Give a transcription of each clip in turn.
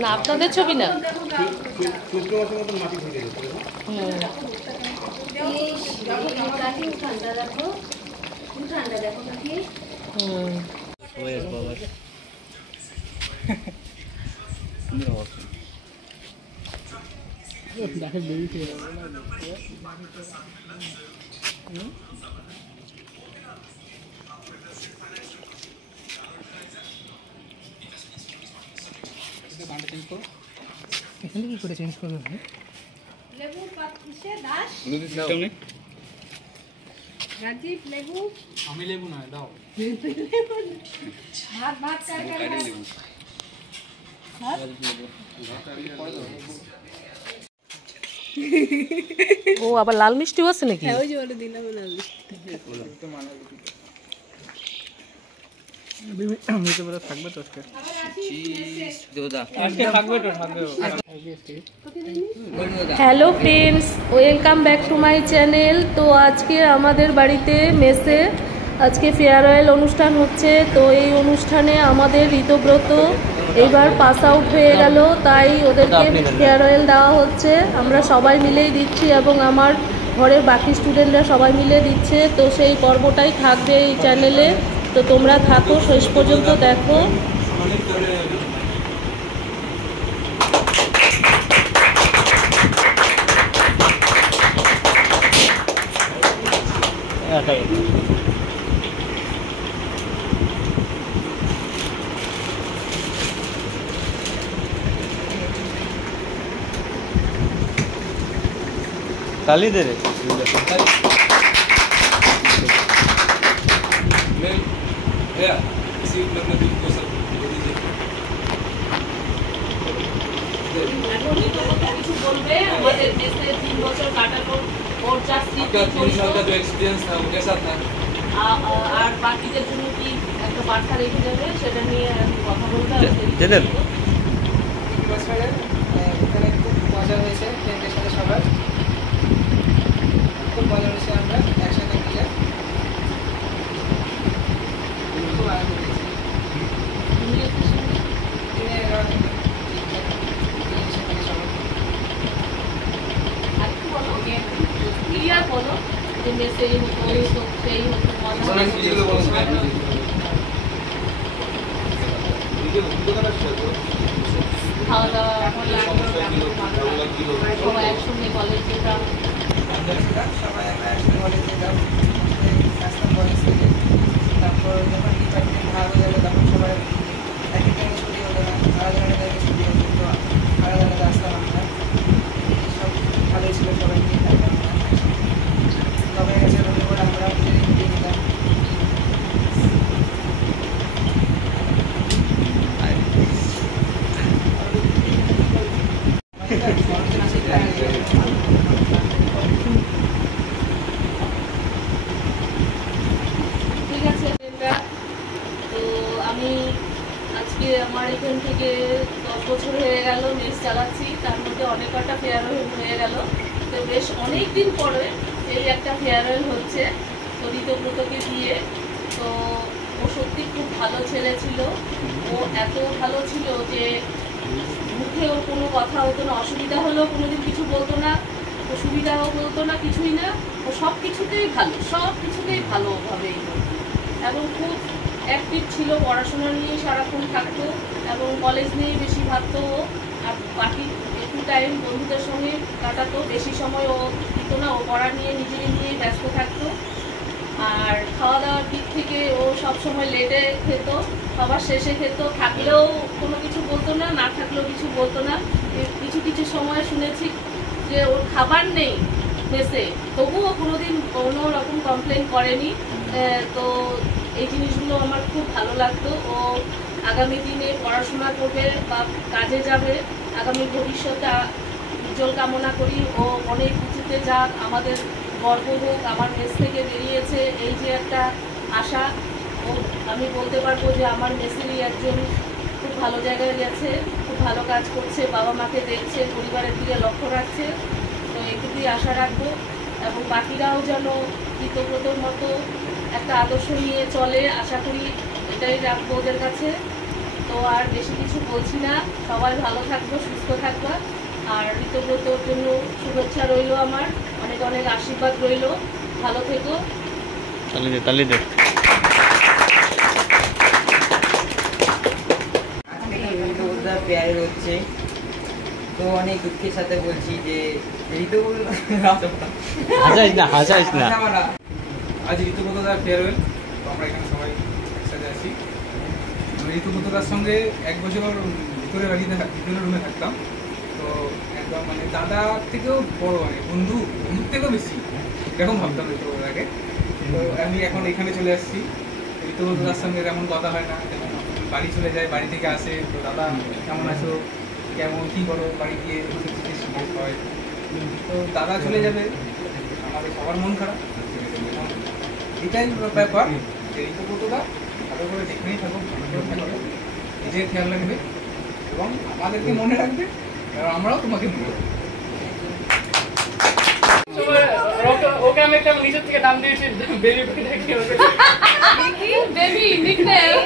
না আপনাদের ছবি না। এখানে কি করে চেঞ্জ করবে ভাই? লেবু পাতছে দাস সিস্টেম নেই। রাজীব লেবু আমি লেবু না দাও ভাত ভাত কার লেবু ভাত ও আবার লাল মিষ্টিও আছে নাকি? ওই যে ওরে দিলাম লাল মিষ্টি তো মানে থাকবে তো আজকে থাকবে তো থাকবে। Hello friends, welcome back to my channel. তো আজকে আমাদের বাড়িতে মেসে আজকে ফেয়ারওয়েল অনুষ্ঠান হচ্ছে। তো এই অনুষ্ঠানে আমাদের ঋতব্রত এবার পাস আউট হয়ে গেল, তাই ওদেরকে ফেয়ারওয়েল দেওয়া হচ্ছে। আমরা সবাই মিলেই দিচ্ছি এবং আমার ঘরের বাকি স্টুডেন্টরা সবাই মিলে দিচ্ছে। তো সেই পর্বটাই থাকবে এই চ্যানেলে, তো তোমরা থাকো শেষ পর্যন্ত দেখো। ताली दे रहे কিছু বলবে আমাদের দেশে 3 বছর কাটানোর ওর যা স্মৃতি আর বাকিদের জন্য কি একটা বার্তা রেখে যাবে সেটা নিয়ে আমি কথা বলতে जैदर এখানে খুব মজা হয়েছে ফ্রেন্ডদের সাথে সবার খুব মজা হয়েছে। আমরা একসাথে মিলে খুব আনন্দ পেয়েছি। আরেকটু বলো, ক্লিয়ার বলো যে মেসে এই হতো এই হতো সেই হতো খাওয়া দাওয়া সবাই একসঙ্গে কলেজ যেতাম। সবাই আমরা একসাথে কলেজ যেতাম, আসতাম কলেজ থেকে। তারপর যখন ডিপার্টমেন্ট ভাগ হয়ে গেলো তখন সবাই একই টাইমে ছুটি হতো না, আলাদা আলাদা টাইমে ছুটি হতো, তো আলাদা আলাদা আসতাম আমরা। সব ভালোই ছিল, সবাই নিয়ে থাকতাম আমরা। সবাই কাছে ধন্যবাদ, আমরা ছুটি নিতাম। ঠিক আছে, তো আমি আজকে আমার এখান থেকে 10 বছর হয়ে গেল মেস চালাচ্ছি। তার মধ্যে অনেক কটা ফেয়ারওয়েল হয়ে গেল। তো বেশ অনেক দিন পরে এই একটা ফেয়ারওয়েল হচ্ছে তো ঋতব্রতকে দিয়ে। তো ও সত্যি খুব ভালো ছেলে ছিল। ও এত ভালো ছিল যে মুখে ওর কোনো কথা হতো না, অসুবিধা হলেও কোনোদিন কিছু বলতো না, অসুবিধাও বলতো না, কিছুই না। ও সব কিছুতেই ভালো, সব কিছুতেই ভালোভাবেই এবং খুব অ্যাক্টিভ ছিল, পড়াশোনা নিয়ে সারাক্ষণ থাকতো এবং কলেজ নিয়ে বেশি ভাবতো। আর বাকি একটু টাইম বন্ধুদের সঙ্গে কাটাতো, বেশি সময় ও দিত না। ও পড়া নিয়ে নিজেকে নিয়ে ব্যস্ত থাকতো। আর খাওয়া দাওয়ার দিক থেকে ও সবসময় লেটে খেত, খাবার শেষে খেত, থাকলেও কোনো কিছু বলতো না, না থাকলেও কিছু বলতো না। কিছু কিছু সময় শুনেছি যে ওর খাবার নেই মেসে, তবুও কোনোদিন কোনো রকম কমপ্লেন করেনি। তো এই জিনিসগুলো আমার খুব ভালো লাগতো। ও আগামী দিনে পড়াশোনা করবে বা কাজে যাবে, আগামী ভবিষ্যতে উজ্জ্বল কামনা করি। ও অনেক কিছুতে যাক, আমাদের গর্ব হোক আমার মেস থেকে বেরিয়েছে, এই যে একটা আশা। ও আমি বলতে পারবো যে আমার মেসেরই একজন খুব ভালো জায়গায় গেছে, খুব ভালো কাজ করছে, বাবা মাকে দেখছে, পরিবারের দিকে লক্ষ্য রাখছে। তো এটুকুই আশা রাখবো এবং বাকিরাও যেন ঋতব্রতর মতো একটা আদর্শ নিয়ে চলে, আশা করি এটাই রাখবো ওদের কাছে। তো আর বেশি কিছু বলছি না, সবাই ভালো থাকবো, সুস্থ থাকবো। আর ঋতব্রতর জন্য শুভেচ্ছা রইলো, আমার অনেক অনেক আশীর্বাদ রইলো, ভালো থেকো। তালি দে পেয়ারে হচ্ছে, তো অনেক দুঃখের সাথে বলছি যে ঋতুল হাসাইস না আজ ঋতুব্রতদার ফেয়ারওয়েল, তো আমরা এখানে সবাই একসাথে আছি। আমি ঋতুব্রতদার সঙ্গে 1 বছর ভিতরের রুমে থাকতাম, তো একদম মানে দাদার থেকেও বড়, মানে বন্ধুর থেকেও বেশি এরকম ভাবতাম ঋতুব্রতদাকে। তো আমি এখন এখানে চলে আসছি, ঋতুব্রতদার সঙ্গে তেমন কথা হয় না, যেমন বাড়ি চলে যায়, বাড়ি থেকে আসে, তো দাদা কেমন আছো, কেমন কী করো, বাড়ি গিয়ে জিজ্ঞেস হয়। তো দাদা চলে যাবে, আমাদের সবার মন খারাপ। এটাই ব্যাপার যে ঋতুব্রতদা ভালো করে যেখানেই থাকুক ভালো করে থাকবে, নিজের খেয়াল রাখবে এবং আমাদেরকে মনে রাখবে, এবং আমরাও তোমাকে মনে রাখবো। ওকে আমি একটা নিজের থেকে নাম দিয়েছি বেবি বেবি নিকনেম।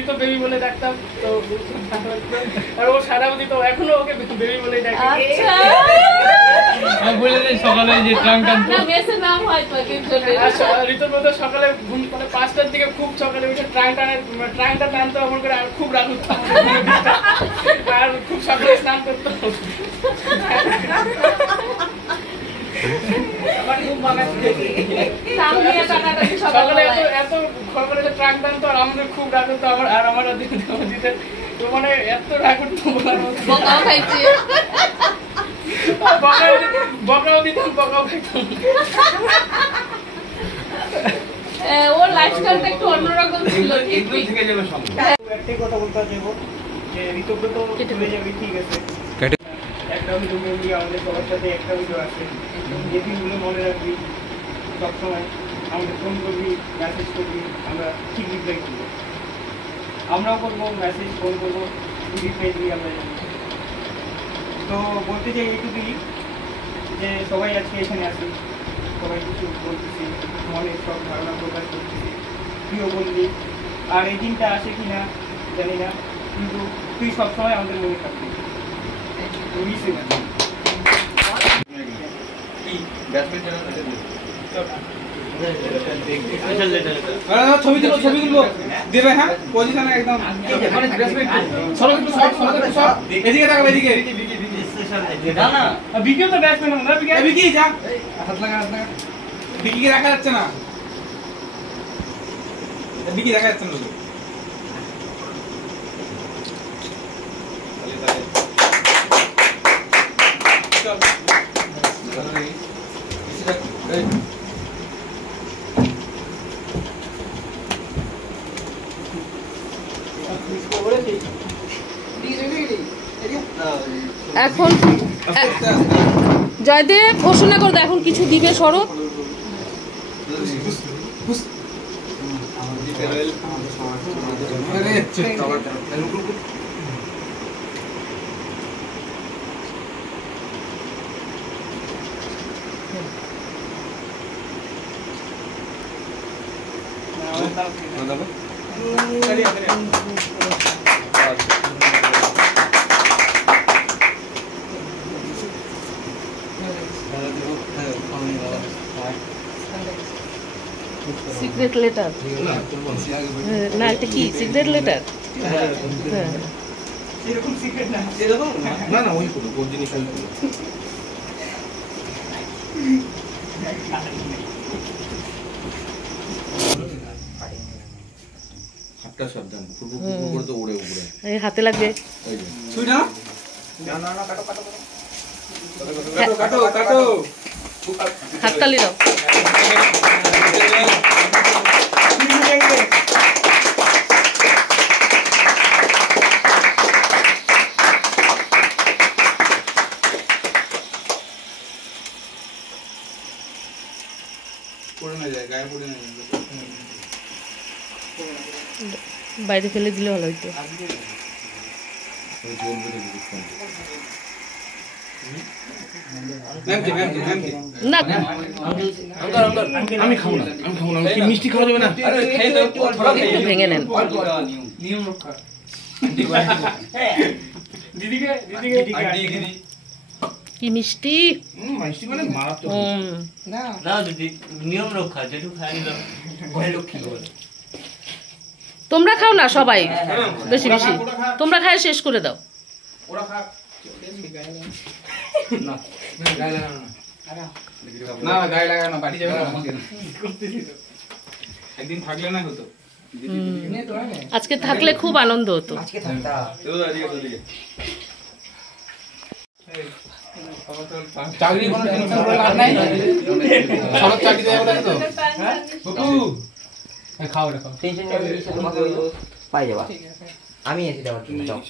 ঋতু বেবি বলে ডাকতাম, তো আর ও সারা দিত, এখনো ওকে বেবি বলে ডাকে। আচ্ছা, বলে দেয় সকালে যে ট্রাঙ্ক টানতো। না মেসের নাম হয় তো কিন্তু। আচ্ছা, ঋতুব্রত সকালে ঘুম মানে 5টার দিকে খুব সকালে উঠে ট্রাঙ্কটা টানতো এমন করে, আর খুব রাগ হতো আর খুব সকালে স্নান করতো। আমার খুব মনে আছে সকালে এত সকালে ট্রাঙ্ক টানতো আর আমাদের খুব রাগ হতো, আমার দিতে তো মানে এত রাগ হতো বলার মতো। বকাও খাইছে, বকাও দিতাম, বকাও খাইতাম। ওর লাইফস্টাইলটা একটু অন্যরকম ছিল। একটাই কথা বলতে চাইবো যে ঋতুব্রত চলে যাবে, ঠিক আছে, একটা ভিডিও মেনলি আমাদের সবার সাথে একটা ভিডিও আছে, যে দিনগুলো মনে রাখবি, সবসময় আমাদের ফোন করবি, মেসেজ করবি, আমরা ঠিক রিপ্লাই করবো, আমরাও করবো মেসেজ, ফোন করবো, রিপ্লাই দিই আমরা। তো বলতে চাই এইটুকুই যে সবাই আজকে এখানে আসি, সবাই কিছু বলতেছি, মনের সব ধারণা প্রকাশ করতেছি, তুইও বলবি। আর এই দিনটা আসে কি না জানি না, কিন্তু তুই সবসময় আমাদের মনে থাকবি। ছবি তুলবো দেবে, হ্যাঁ পজিশনে একদম এদিকে থাকবে, এদিকে বিকিও তো ব্যাটসম্যান আমরা, বিকি যা হাত লাগা বিকিকে দেখা যাচ্ছে না, বিকি দেখা যাচ্ছে না। এখন জয়দেব ঘোষণা করতো, এখন কিছু দিবে স্বরূপ। সিক্রেট লেটার না, এটা কি সিক্রেট লেটার? হ্যাঁ, এরকম সিক্রেট না, এরকম না না, ওই পুরো কোন জিনিস ওই পুরো হাতটা সাবধান, ফুটবল করে তো উড়ে উপরে, এই হাতে লাগবে। এই যে তুই না না না না, কাটো কাটো কাটো কাটো কাটো, হাততালি দাও। পড়ে না যায়, গায়ে পড়ে না যায়, বাইরে ফেলে দিলে ভালো হইতো। না আমি খাবো না কি মিষ্টি খাওয়া যাবে না একটু ভেঙে নেন। নিয়ম রক্ষা। দিদিকে কি মিষ্টি। মিষ্টি মানে মারাত্মক না না দিদি নিয়ম রক্ষা যেটু খাই দাও ভয় লক্ষ্মী বলে তোমরা খাও না সবাই বেশি বেশি, তোমরা খায় শেষ করে দাও। ওরা খা না গায়ে লাগানো না, গায়ে লাগানো বাড়ি যাবে না আমাকে না। একদিন থাকলে না হতো। নে তো আনে আজকে থাকলে খুব আনন্দ হতো। আজকে থাকতা চাকরি কোনো টেনশন করে লাভ নাই। সরব চাকরি দেয় বলে তো। বাবু এই খাও রে খাও। টেনশন নেই তোমাকে পাই যাবা আমি এসে দেওয়ার জন্য যাও